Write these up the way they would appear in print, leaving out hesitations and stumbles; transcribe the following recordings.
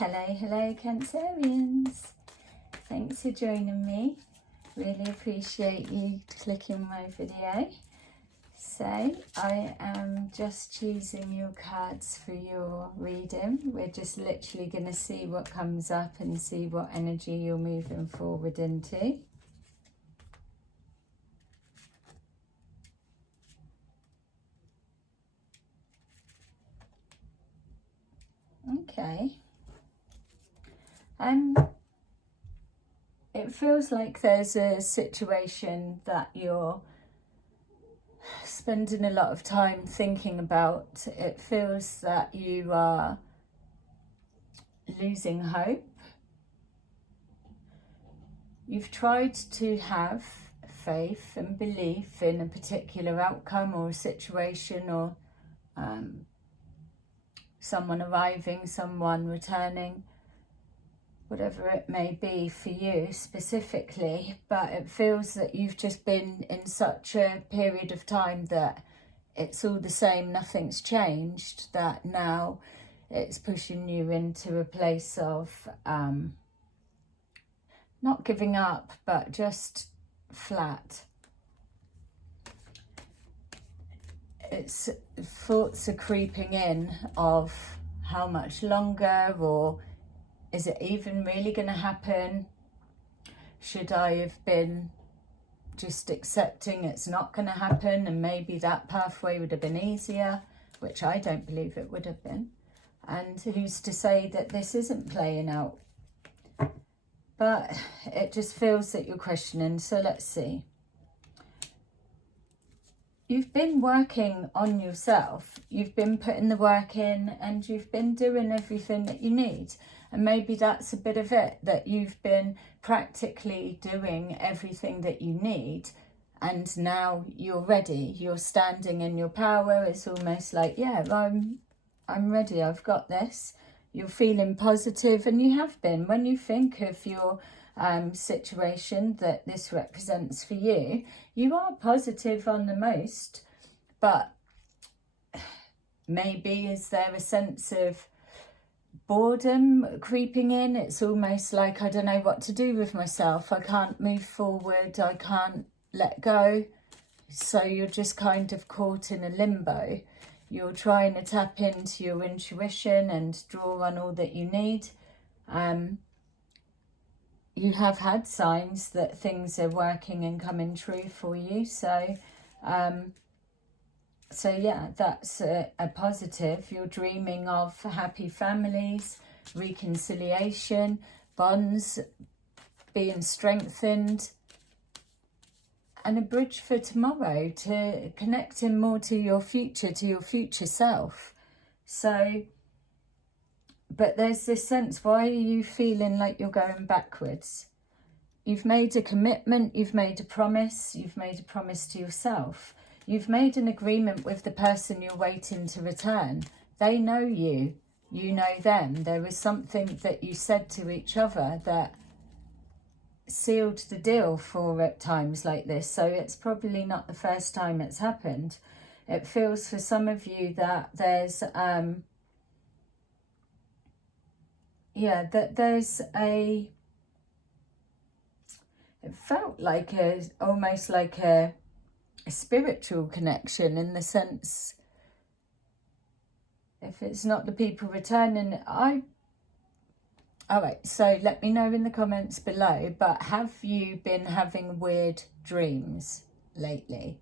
Hello Cancerians. Thanks for joining me. Really appreciate you clicking my video. So I am just choosing your cards for your reading. We're just literally going to see what comes up and see what energy you're moving forward into. Okay. It feels like there's a situation that you're spending a lot of time thinking about. It feels that you are losing hope. You've tried to have faith and belief in a particular outcome or a situation, or someone arriving, someone returning, whatever it may be for you specifically, but it feels that you've just been in such a period of time that it's all the same, nothing's changed, that now it's pushing you into a place of not giving up, but just flat. It's thoughts are creeping in of how much longer, or is it even really going to happen? Should I have been just accepting it's not going to happen, and maybe that pathway would have been easier, which I don't believe it would have been. And who's to say that this isn't playing out? But it just feels that you're questioning. So let's see. You've been working on yourself. You've been putting the work in, and you've been doing everything that you need. And maybe that's a bit of it, that you've been practically doing everything that you need, and now you're ready. You're standing in your power. It's almost like, yeah, I'm ready. I've got this. You're feeling positive, and you have been. When you think of your situation that this represents for you, you are positive on the most, but maybe is there a sense of boredom creeping in? It's almost like, I don't know what to do with myself. I can't move forward. I can't let go. So you're just kind of caught in a limbo. You're trying to tap into your intuition and draw on all that you need. You have had signs that things are working and coming true for you. So yeah, that's a positive. You're dreaming of happy families, reconciliation, bonds being strengthened, and a bridge for tomorrow, to connecting more to your future self. So, but there's this sense, why are you feeling like you're going backwards? You've made a commitment, you've made a promise to yourself. You've made an agreement with the person you're waiting to return. They know you, you know them. There was something that you said to each other that sealed the deal for at times like this. So it's probably not the first time it's happened. It feels for some of you that there's it felt like almost like a spiritual connection, in the sense, if it's not the people returning, all right, so let me know in the comments below, but have you been having weird dreams lately?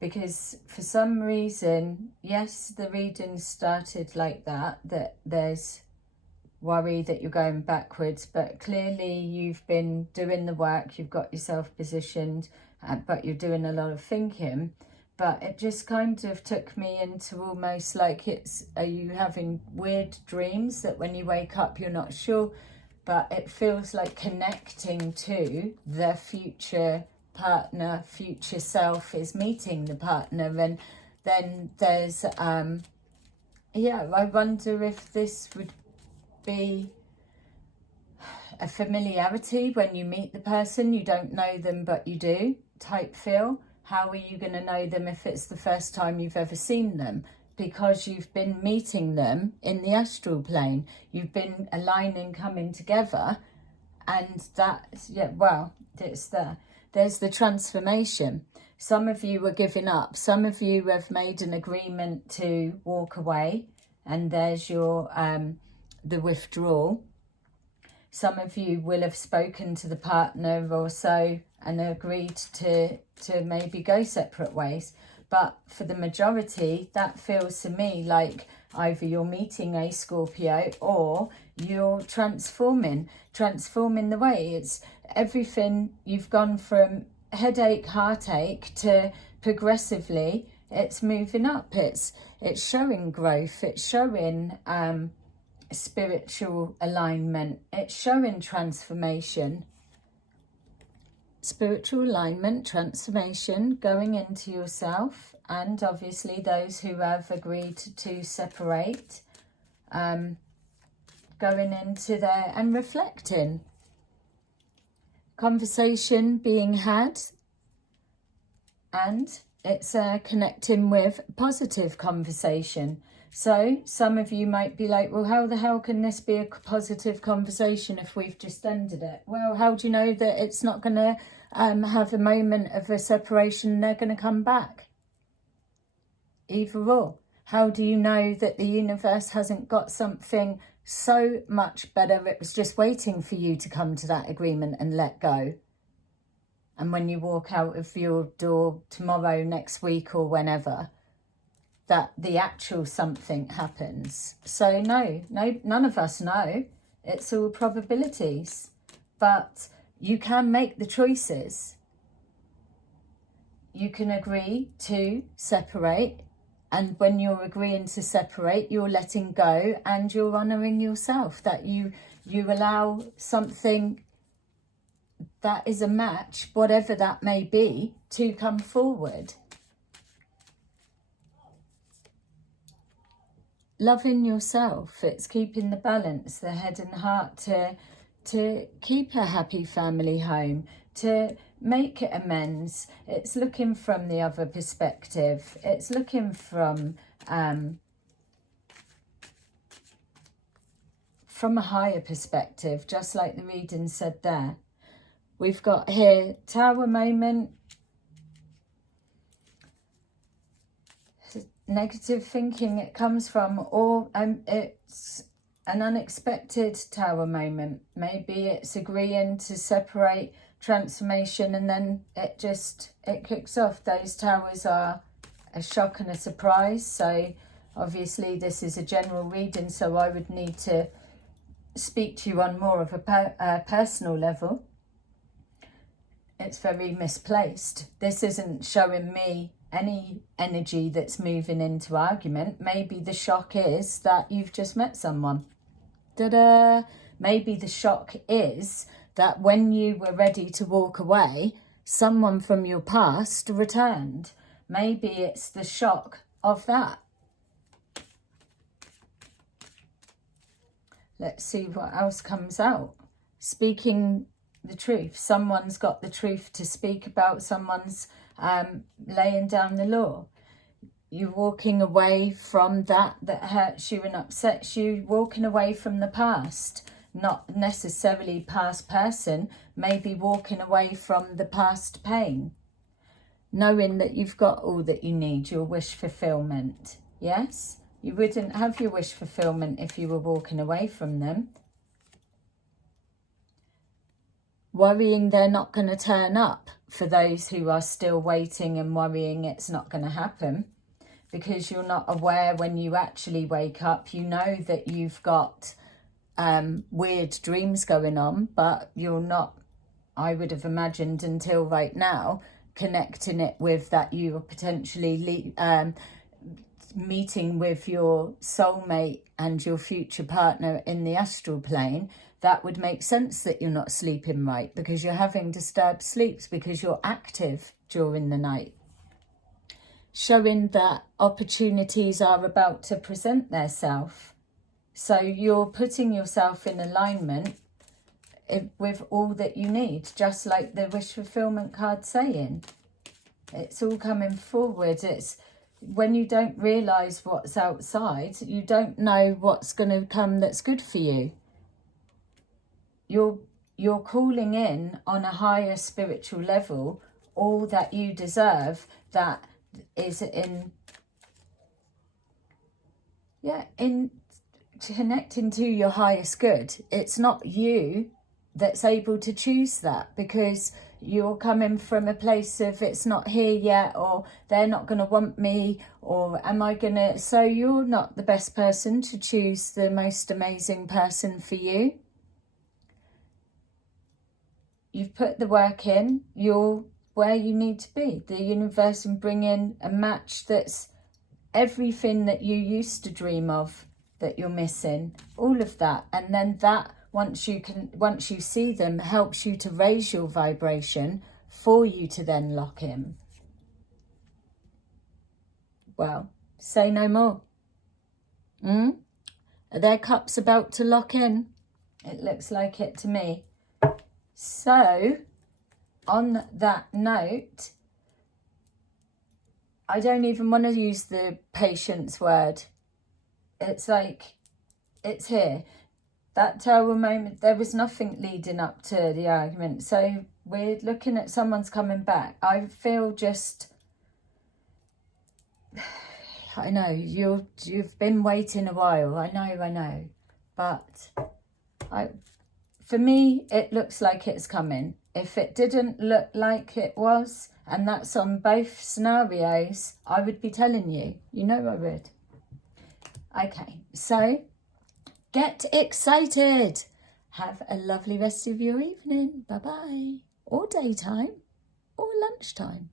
Because for some reason, yes, the reading started like that there's worry that you're going backwards, but clearly you've been doing the work, you've got yourself positioned, but you're doing a lot of thinking. But it just kind of took me into almost like, are you having weird dreams that when you wake up you're not sure, but it feels like connecting to the future partner, future self is meeting the partner. And then there's I wonder if this would be a familiarity. When you meet the person, you don't know them but you do type feel. How are you going to know them if it's the first time you've ever seen them? because you've been meeting them in the astral plane. You've been aligning, coming together, and that's, yeah, well, it's there's the transformation. Some of you are giving up. Some of you have made an agreement to walk away, and there's your the withdrawal. Some of you will have spoken to the partner or so and agreed to maybe go separate ways. But for the majority, that feels to me like either you're meeting a Scorpio or you're transforming the way. It's everything. You've gone from headache, heartache to progressively it's moving up. It's showing growth. It's showing spiritual alignment. It's showing transformation. Spiritual alignment, transformation, going into yourself, and obviously those who have agreed to separate, going into there and reflecting. Conversation being had, and it's connecting with positive conversation. So some of you might be like, well, how the hell can this be a positive conversation if we've just ended it? Well, how do you know that it's not going to have a moment of a separation and they're going to come back? Either or. How do you know that the universe hasn't got something so much better? It was just waiting for you to come to that agreement and let go. And when you walk out of your door tomorrow, next week or whenever, that the actual something happens. So no, none of us know. It's all probabilities. But you can make the choices. You can agree to separate. And when you're agreeing to separate, you're letting go and you're honouring yourself. That you allow something that is a match, whatever that may be, to come forward. Loving yourself, it's keeping the balance, the head and heart, to keep a happy family home, to make it amends. It's looking from the other perspective. It's looking from a higher perspective, just like the reading said there. We've got here Tower moment. Negative thinking it comes from, or it's an unexpected Tower moment. Maybe it's agreeing to separate, transformation, and then it kicks off. Those towers are a shock and a surprise. So obviously this is a general reading, so I would need to speak to you on more of a personal level. It's very misplaced. This isn't showing me any energy that's moving into argument. Maybe the shock is that you've just met someone. Ta-da! Maybe the shock is that when you were ready to walk away, someone from your past returned. Maybe it's the shock of that. Let's see what else comes out. Speaking the truth. Someone's got the truth to speak about. Someone's laying down the law. You're walking away from that hurts you and upsets you, walking away from the past, not necessarily past person, maybe walking away from the past pain, knowing that you've got all that you need, your wish fulfillment. Yes, you wouldn't have your wish fulfillment if you were walking away from them. Worrying they're not going to turn up, for those who are still waiting and worrying it's not going to happen, because you're not aware when you actually wake up. You know that you've got weird dreams going on, but you're not, I would have imagined until right now, connecting it with that you are potentially meeting with your soulmate and your future partner in the astral plane. That would make sense that you're not sleeping right, because you're having disturbed sleeps, because you're active during the night. Showing that opportunities are about to present themselves. So you're putting yourself in alignment with all that you need, just like the wish fulfillment card saying. It's all coming forward. It's when you don't realise what's outside, you don't know what's going to come that's good for you. You're calling in on a higher spiritual level all that you deserve, that is in connecting to your highest good. It's not you that's able to choose that, because you're coming from a place of it's not here yet, or they're not going to want me, or am I going to... So you're not the best person to choose the most amazing person for you. You've put the work in. You're where you need to be. The universe can bring in a match that's everything that you used to dream of that you're missing, all of that. And then that, once you see them, helps you to raise your vibration for you to then lock in. Well, say no more. Are their cups about to lock in? It looks like it to me. So, on that note, I don't even want to use the patience word. It's like, it's here. That terrible moment, there was nothing leading up to the argument. So we're looking at someone's coming back. I feel just, I know, you've been waiting a while. I know. But for me, it looks like it's coming. If it didn't look like it was, and that's on both scenarios, I would be telling you. You know I would. Okay, so get excited. Have a lovely rest of your evening. Bye-bye. Or daytime. Or lunchtime.